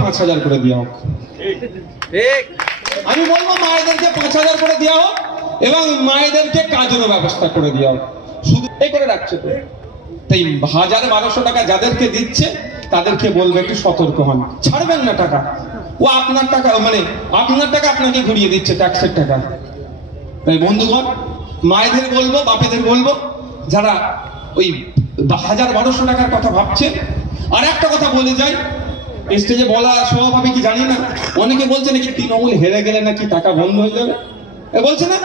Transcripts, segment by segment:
5,000 করে দেওয়া হোক। আমি বলবো মায়েদেরকে 5,000 করে দেওয়া হোক এবং মায়েদেরকে কাজের ব্যবস্থা করে দেওয়া হোক। শুধু এই করে রাখছে তো, তাই 1,000-1,200 টাকা যাদেরকে দিচ্ছে তাদেরকে বলবে একটু সতর্ক হন, ছাড়বেন না টাকা। ও আপনার টাকা, মানে আপনার টাকা আপনাকে ঘুরিয়ে দিচ্ছে, ট্যাক্সের টাকা। তাই বন্ধুগণ, মায়েদের বলবো, বাপেদের বলবো, যারা ওই 1,000-1,200 টাকার কথা ভাবছে, আর একটা কথা বলে যাই, স্টেজে বলা স্বভাবে কি জানি না, অনেকে বলছে নাকি তৃণমূল হেরে গেলে নাকি টাকা বন্ধ হয়ে যাবে, বলছে না?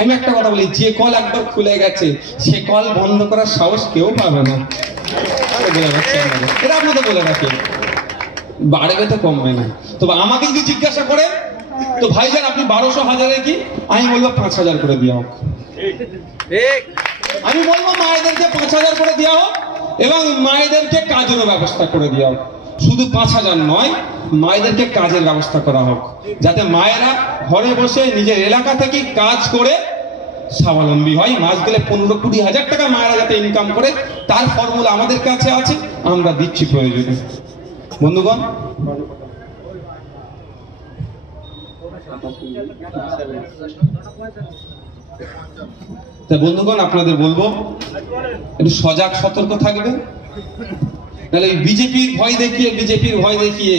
আমি একটা কথা বলি, যে কল একবার খুলে গেছে সে কল বন্ধ করার সাহস কেউ পাবে না। এটা আপনাদের বলে রাখি, বাড়বে তো কমবে না। তবে আমাকে যদি জিজ্ঞাসা করে তো ভাইজান আপনি 1,200-1,000 কি, আমি বলবো 5,000 করে দেওয়া হোক। আমি বলবো মায়েদেরকে 5,000 করে দেওয়া হোক এবং মায়েদেরকে কাজের ব্যবস্থা করে দেওয়া হোক। শুধু 5,000 নয়, মায়েদেরকে কাজের ব্যবস্থা করা হোক, যাতে মায়েরা ঘরে বসে নিজের এলাকা থেকে কাজ করে স্বাবলম্বী হয়। মাস গেলে 15-20 হাজার টাকা মায়েরা যাতে ইনকাম করে, তার ফর্মুলা আমাদের কাছে আছে, আমরা দিচ্ছি প্রয়োজনে। বন্ধুগণ, বন্ধুগণ আপনাদের বলবো একটু সজাগ সতর্ক থাকবে, নাহলে বিজেপির ভয় দেখিয়ে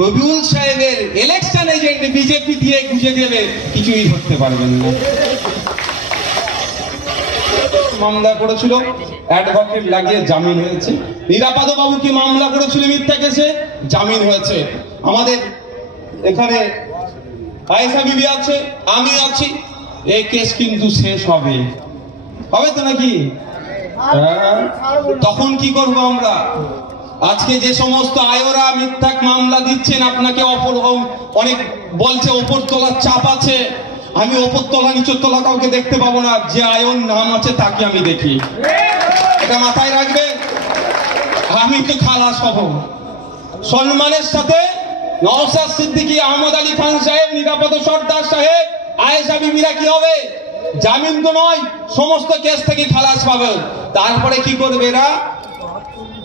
রবিউল সাহেবের ইলেকশন এজেন্ট বিজেপি দিয়ে গুজে দেবে, কিছুই ধরতে পারবেন না। মামলা করেছিল, অ্যাডভোকেট লাগিয়ে জামিন হয়েছে। নিরাপদ বাবু কি মামলা করেছিল মিথ্যা কেসে, জামিন হয়েছে। আমাদের এখানে আয়েশা বিবি আছে, আমি আছি, এই কেস কিন্তু শেষ হবে তো নাকি? তখন কি করব আমরা? আজকে যে সমস্ত আয়োরা মিথ্যা মামলা দিচ্ছেন, আপনাকে অনেক বলছে ওপর তলার চাপ আছে, আমি ওপর তলা নিচের তলা কাউকে দেখতে পাবো না, যে আয়ন নাম আছে তাকে আমি দেখি। এটা মাথায় রাখবে, আমি তো খালাস হব সম্মানের সাথে। নওশাদ সিদ্দিকী, আহমদ আলী খান সাহেব, নিরাপদ সর্দার সাহেব, আয়েশা বিবিরা কি হবে? জামিন তো নয়, সমস্ত কেস থেকে খালাস পাবে। তারপরে কি করবে এরা?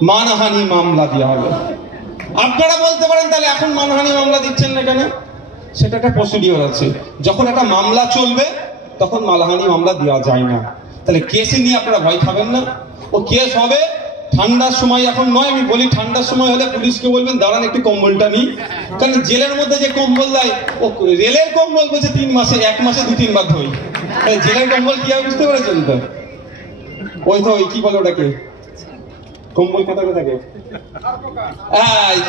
মানহানি মামলা দেওয়া হবে। আপনারা বলতে পারেন তাহলে এখন মানহানি মামলা দিচ্ছেন না কেন? সেটা একটা প্রসিডিওর আছে, যখন একটা মামলা চলবে তখন মানহানি মামলা দেওয়া যায় না। তাহলে কেসে নিয়ে আপনারা ভয় খাবেন না, ও কেস হবে ঠান্ডার সময়, এখন নয়। আমি বলি ঠান্ডার সময় হলে পুলিশকে বলবেন দাঁড়ান একটু কম্বলটা নিই, কারণ জেলের মধ্যে যে কম্বল দেয়, ও রেলের কম্বল বলছে 3 মাসে, 1 মাসে 2-3 বার ধোই। জেলের কম্বল কি হবে বুঝতে পেরেছেন তো? ওই তো ওই কি বলে ওটাকে, কম্বল কোথায় থাকে,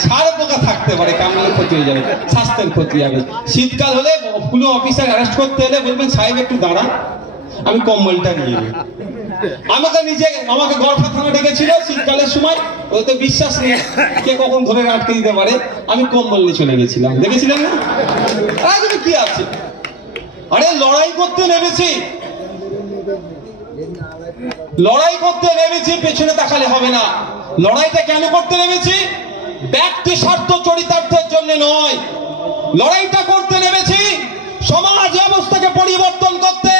ছাড় পোকা থাকতে পারে, কামড়ে ক্ষতি হয়ে যাবে, স্বাস্থ্যের ক্ষতি হবে। শীতকাল হলে পুলিশ অফিসার অ্যারেস্ট করতে হলে বলবেন সাহেব একটু দাঁড়ান, আমি কম্বলটা নিয়ে নিই। আমাকে গড়ফা থানা ডেকেছিল শীতকালের সময়, ওই তো বিশ্বাস নেই কে কখন ধরে আটকে দিতে পারে, আমি কম্বল নিয়ে চলে গেছিলাম, দেখেছিলেন না? কি আছে, আরে লড়াই করতে নেমেছি, পেছনে তাকালে হবে না। লড়াইটা কেন করতে নেমেছি? ব্যক্তি স্বার্থ চরিতার্থের জন্য নয়, লড়াইটা করতে নেমেছি সমাজ ব্যবস্থাকে পরিবর্তন করতে।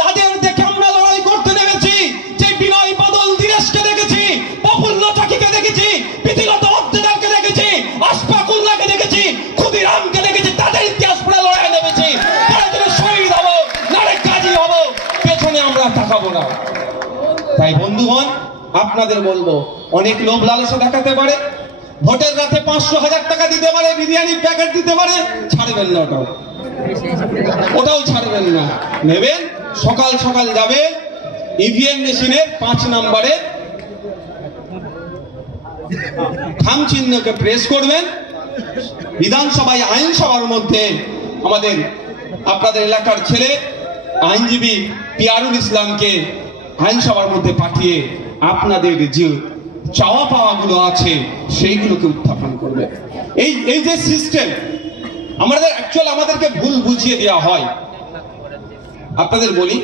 তাদের দেখে আমরা লড়াই করতে নেমেছি, যে বিনয় বাদল দীনেশকে দেখেছি, প্রফুল্ল চাকিকে দেখেছি, প্রীতিলতা অত্তেদারকে দেখেছি, আশফাকুল্লাহকে দেখেছি, ক্ষুদিরামকে দেখেছি, তাদের ইতিহাস পড়ে লড়াই নেমেছি। তারা যেন শহীদ হবো, নারে কাজী হবো, পেছনে আমরা তাকাবো না। তাই বন্ধুগণ আপনাদের বলবো, অনেক লোভ লালসা দেখাতে পারে, ভোটের রাতে 500-1000 টাকা দিতে পারে, বিরিয়ানির প্যাকেট দিতে পারে, ছাড়বেন না, ওটাও ছাড়বেন না। নেবেন, সকাল সকাল যাবে ইভিএম মেশিনের 5 নম্বরে থাম চিহ্নকে প্রেস করবেন। বিধানসভায় আইনসভার মধ্যে আমাদের আপনাদের এলাকার ছেলে আইনজীবী পিয়ারুল ইসলামকে আইনসভার মধ্যে পাঠিয়ে আপনাদের যে চাওয়া পাওয়া গুলো আছে সেইগুলোকে উত্থাপন করবে। এই যে সিস্টেম আমাদেরকে ভুল বুঝিয়ে দেওয়া হয়। আপনাদের বলি,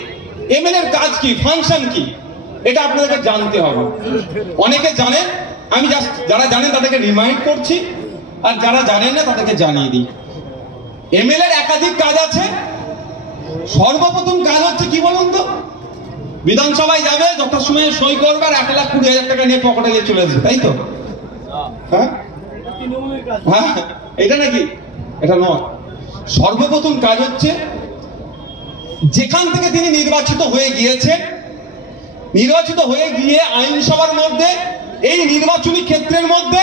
এমএলএ এর কাজ কি, ফাংশন কি, এটা আপনাদেরকে জানতে হবে। অনেকে জানেন, আমি যারা জানেন তাদেরকে রিমাইন্ড করছি, আর যারা জানেন না তাদেরকে জানিয়ে দিই। এমএলএ এর একাধিক কাজ আছে। সর্বপ্রথম কাজ হচ্ছে কি বলুন তো, বিধানসভায় যাবে, যথাসময়ে সই করবে, আর 1,20,000 টাকা নিয়ে পকেটে নিয়ে চলে আসবে, তাই তো? হ্যাঁ, হ্যাঁ, এটা নাকি? এটা নয়। সর্বপ্রথম কাজ হচ্ছে যেখান থেকে তিনি নির্বাচিত হয়ে গিয়েছেন, নির্বাচিত হয়ে গিয়ে আইনসভার মধ্যে এই নির্বাচনী ক্ষেত্রের মধ্যে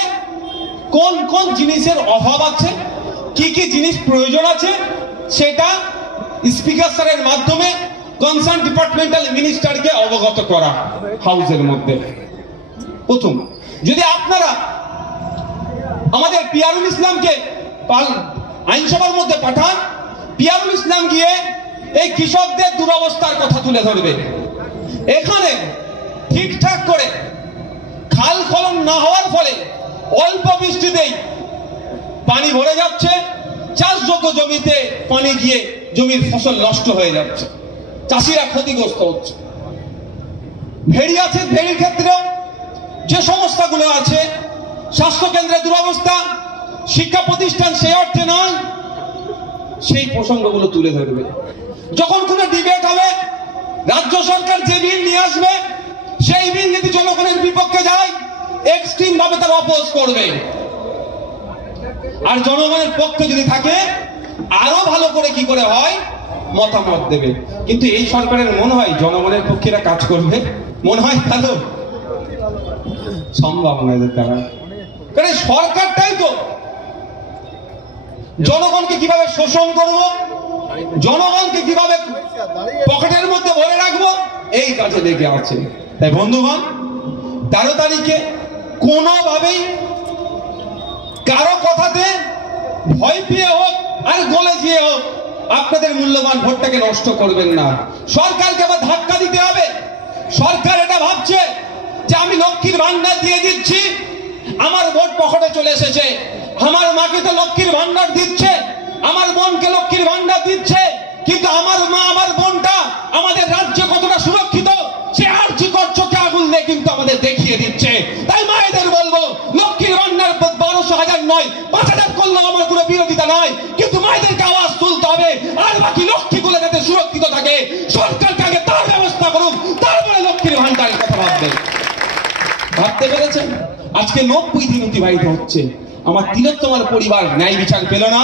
কোন কোন জিনিসের অভাব আছে, কি কি জিনিস প্রয়োজন আছে, সেটা স্পিকার স্যারের মাধ্যমে কনসার্ন ডিপার্টমেন্টাল মিনিস্টারকে অবগত করা হাউসের মধ্যে। প্রথম, যদি আপনারা আমাদের পিয়ারুল ইসলামকে আইনসভার মধ্যে পাঠান, পিয়ারুল ইসলাম গিয়ে এই কৃষকদের দুরবস্থার কথা তুলে ধরবে। এখানে ঠিকঠাক করে খাল খনন না হওয়ার ফলে অল্প বৃষ্টিতেই পানি ভরে যাচ্ছে, চাষযোগ্য জমিতে পানি গিয়ে জমির ফসল নষ্ট হয়ে যাচ্ছে, চাষিরা ক্ষতিগ্রস্ত হচ্ছে। ভেড়ি আছে, ভেড়ির ক্ষেত্রেও যে সমস্যাগুলো আছে, স্বাস্থ্য কেন্দ্রের দুরবস্থা, শিক্ষা প্রতিষ্ঠান সেই অর্থে নয়, সেই প্রসঙ্গগুলো তুলে ধরবে। যখন কোনো ডিবেট হবে, রাজ্য সরকার যে বিল নিয়ে আসবে সেই বিল যদি জনগণের বিপক্ষে যায়, এক্সট্রিম ভাবে তারা অপোজ করবে, আর জনগণের পক্ষে যদি থাকে আরো ভালো করে কি করে হয় মতামত দেবে। কিন্তু এই সরকারের মনে হয় জনগণের পক্ষে এরা কাজ করবে, মনে হয় ভালো সম্ভব নয় তারা। কারণ সরকারটাই তো জনগণকে কিভাবে শোষণ করব, জনগণকে কিভাবে পকেটের মধ্যে ভরে রাখবো, এই কাজে লেগে আছে। তাই বন্ধুগণ, 13 তারিখে কোনোভাবেই কারো কথাতে ভয় পেয়ে হোক আর গলে গিয়ে হোক আপনাদের মূল্যবান ভোটটাকে নষ্ট করবেন না। সরকারকে আবার ধাক্কা দিতে হবে। সরকার এটা ভাবছে যে আমি লক্ষ্মীর ভান্ডার দিয়ে দিচ্ছি, আমার ভোট পকেটে চলে এসেছে, আমার মাকে তো লক্ষ্মীর ভান্ডার দিচ্ছে, আমার বোনকে লক্ষ্মীর ভান্ডার দিচ্ছে, কিন্তু আমার মা আমার বোনটা আমাদের রাজ্যে কতটা সুরক্ষিত সে আর্জি করছকে আগুন দিয়ে কিন্তু আমাদের দেখিয়ে দিচ্ছে। তাই মায়েদের বলবো, লক্ষ্মীর ভান্ডার 1200-1000 নয়, 5000 করলেও আমার কোনো বিরোধিতা নয়, কিন্তু মায়েদেরকে আওয়াজ তুলতে হবে, আর বাকি লক্ষ্মীগুলো যাতে সুরক্ষিত থাকে সরকারকে আগে তার ব্যবস্থা করুক, তারপরে লক্ষ্মীর ভান্ডারের কথা ভাবতে পেরেছেন? আজকে 90 দিন অতিবাহিত হচ্ছে, আমার তিলোত্তমার পরিবার ন্যায় বিচার পেল না,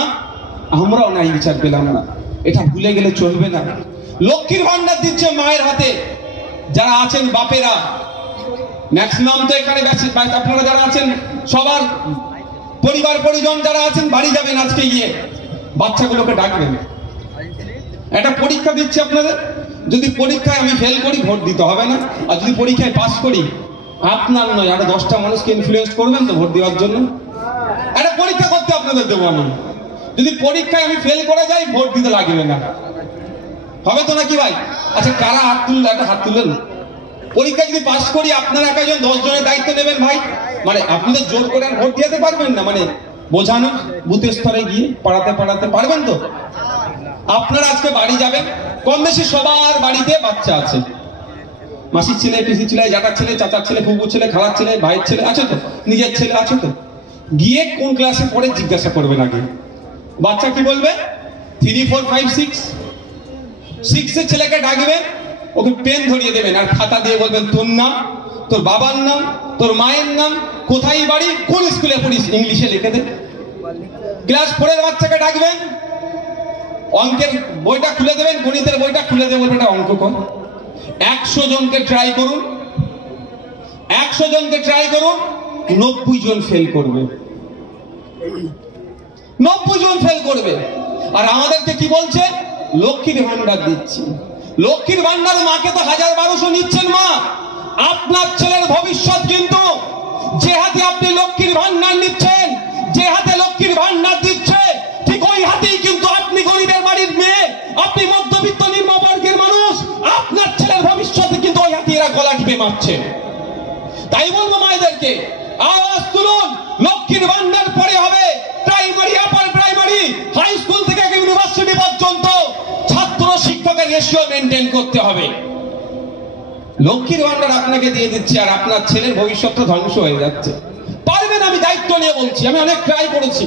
আমরাও ন্যায় বিচার পেলাম না। এটা ভুলে গেলে চলবে না। লক্ষ্মীর ভান্ডার দিচ্ছে মায়ের হাতে, যারা আছেন বাপেরা, ম্যাক্সিমাম তো এখানে আপনারা যারা আছেন সবার পরিবার পরিজন যারা আছেন বাড়ি যাবেন, আজকে গিয়ে বাচ্চাগুলোকে ডাকবেন। একটা পরীক্ষা দিচ্ছি আপনাদের, যদি পরীক্ষায় আমি ফেল করি ভোট দিতে হবে না, আর যদি পরীক্ষায় পাস করি আপনার নয় আরো 10টা মানুষকে ইনফ্লুয়েন্স করবেন তো ভোট দেওয়ার জন্য। একটা পরীক্ষা করতে আপনাদের দেবো আমি, যদি পরীক্ষায় আমি ফেল করে যাই ভোট দিতে লাগবে না, হবে তো নাকি ভাই? আচ্ছা, কারা হাত তুললে? একটা হাত তুললেন। পরীক্ষায় যদি পাস করি আপনারা একজন 10 জনের দায়িত্ব নেবেন ভাই, মানে আপনি তো জোর করে ভোট দিতে পারবেন না, মানে বোঝানো বুথের স্তরে গিয়ে পাড়াতে পারবেন তো? আপনারা আজকে বাড়ি যাবেন, কম বেশি সবার বাড়িতে বাচ্চা আছে, মাসির ছেলে, পিসির ছেলে, জ্যাঠার ছেলে, চাচার ছেলে, ফুফুর ছেলে, খালার ছেলে, ভাইয়ের ছেলে আছে তো, নিজের ছেলে আছে তো। গিয়ে কোন ক্লাসে পড়ে জিজ্ঞাসা করবেন আগে। বাচ্চা কি বলবে? 3, 4, 5, 6। 6 এর ছেলেকে ডাকবেন, ওকে পেন ধরিয়ে দেবেন আর খাতা দিয়ে বলবেন তোর নাম, তোর বাবার নাম, তোর মায়ের নাম, কোথায় বাড়ি, কোন স্কুলে পড়িস, ইংলিশে লিখে দে। ক্লাস 4 এর বাচ্চাকে ডাকবেন, অঙ্কের বইটা খুলে দেবেন, গণিতের বইটা খুলে দেবেন, এটা অঙ্ক কর। 100 জনকে ট্রাই করুন, 100 জনকে ট্রাই করুন, 90 জন ফেল করবে, 90 জন ফেল করবে। আর আমাদেরকে কি বলছে? লক্ষ্মীর ভান্ডার দিচ্ছি। লক্ষ্মীর ভান্ডার মাকে তো 1000-1200 নিচ্ছেন মা, আপনার ছেলের ভবিষ্যৎ কিন্তু যে হাতে আপনি লক্ষ্মীর ভান্ডার নিচ্ছেন, যে হাতে লক্ষ্মীর ভান্ডার দিচ্ছে, ঠিক ওই হাতেই কিন্তু আপনি গরিবের বাড়ির মেয়ে, আপনি মধ্যবিত্ত নিম্নবর্গের মানুষ, আপনার ছেলের ভবিষ্যতে কিন্তু ওই হাতে এরা গলা টিপে মারছে। তাই বলবো মায়েদেরকে, আওয়াজ তুলুন। লক্ষ্মীর ভান্ডার পরে হবে primary, upper primary, high school থেকে ইউনিভার্সিটি পর্যন্ত ছাত্র শিক্ষকের রেশিও মেনটেন করতে হবে। লক্ষ্মীর ভান্ডার আপনাকে দিয়ে দিচ্ছে আর আপনার ছেলের ভবিষ্যৎটা ধ্বংস হয়ে যাচ্ছে। পারবেন? আমি দায়িত্ব নিয়ে বলছি, আমি অনেক ট্রাই করেছি।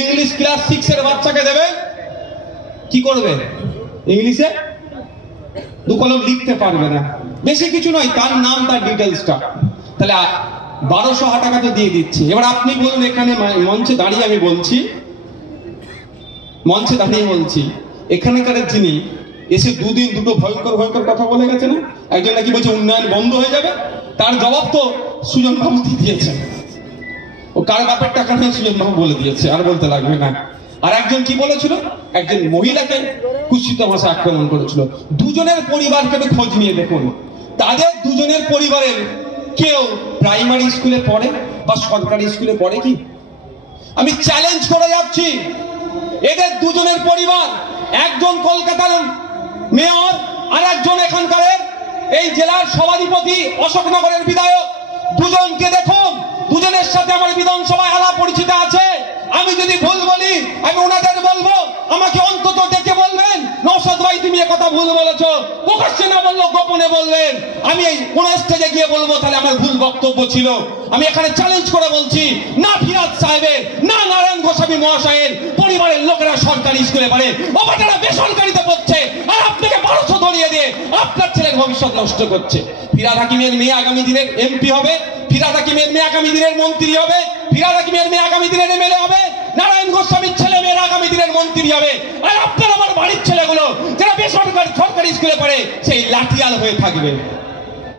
ইংলিশ ক্লাস 6 এর বাচ্চাকে দেবে, কি করবে? ইংলিশে 2 কলম লিখতে পারবে না, বেশি কিছু নয়, তার নাম, তার ডিটেলসটা। তাহলে 1200 টাকা তো দিয়ে দিচ্ছে। এবার আপনি বলুন, এখানে মঞ্চে দাঁড়িয়ে আমি বলছি, এখানকার যিনি এসে দুদিন দুটো ভয়ঙ্কর ভয়ঙ্কর কথা বলে গেছে না, একজন নাকি বলছে উন্নয়ন বন্ধ হয়ে যাবে, তার জবাব তো সুজন বাবু দিয়েছেন। ও কার বাপের টাকা নিয়ে সুজন বাবু বলে দিয়েছে, আর বলতে লাগবে না। আর একজন কি বলেছিল, একজন মহিলাকে কুৎসিত ভাষায় আক্রমণ করেছিল। দুজনের পরিবারকে একটু খোঁজ নিয়ে দেখুন, তাদের দুজনের পরিবারের কেউ প্রাইমারি স্কুলে পড়ে বা সরকারি স্কুলে পড়ে কি? আমি চ্যালেঞ্জ করে যাচ্ছি, এদের দুজনের পরিবার, একজন কলকাতার মেয়র আর একজন এখানকার এই জেলার সভাধিপতি অশোকনগরের বিধায়ক, দুজনকে দেখুন, দুজনের সাথে আমার বিধানসভায় আলাপ পরিচিত আছে। আমি যদি ভুল বলি আমি ওনাদের বলবো, আমাকে অন্তত ডেকে বলবেন নওশাদ ভাই তুমি এ কথা ভুল বলেছো, প্রকাশ্যে না বললেও গোপনে বলবেন। আমি এই ওনার স্টেজে গিয়ে বলবো তাহলে আমার ভুল বক্তব্য ছিল। আমি এখানে চ্যালেঞ্জ করে বলছি, না ফিরাদ সাহেবের, না নারায়ণ গোস্বামী মহাশয়ের পরিবারের লোকেরা সরকারি স্কুলে পড়ে, ও বাটারা বেসরকারিতে পড়ছে, আর আপনাকে 1200 ধরিয়ে দিয়ে আপনার ছেলের ভবিষ্যৎ নষ্ট করছে। ফিরাদ হাকিমের মেয়ে আগামী দিনের এমপি হবে, ফিরাদ হাকিমের মেয়ে আগামী দিনের মন্ত্রী হবে, ফিরাদ হাকিমের মেয়ে আগামী দিনের এমএলএ হবে, নারায়ণ গোস্বামীর ছেলে মেয়েরা আগামী দিনের মন্ত্রী হবে। আর আপনার আমার বাড়ির ছেলেগুলো যারা বেসরকারি সরকারি স্কুলে পড়ে সেই লাঠিয়াল হয়ে থাকবে।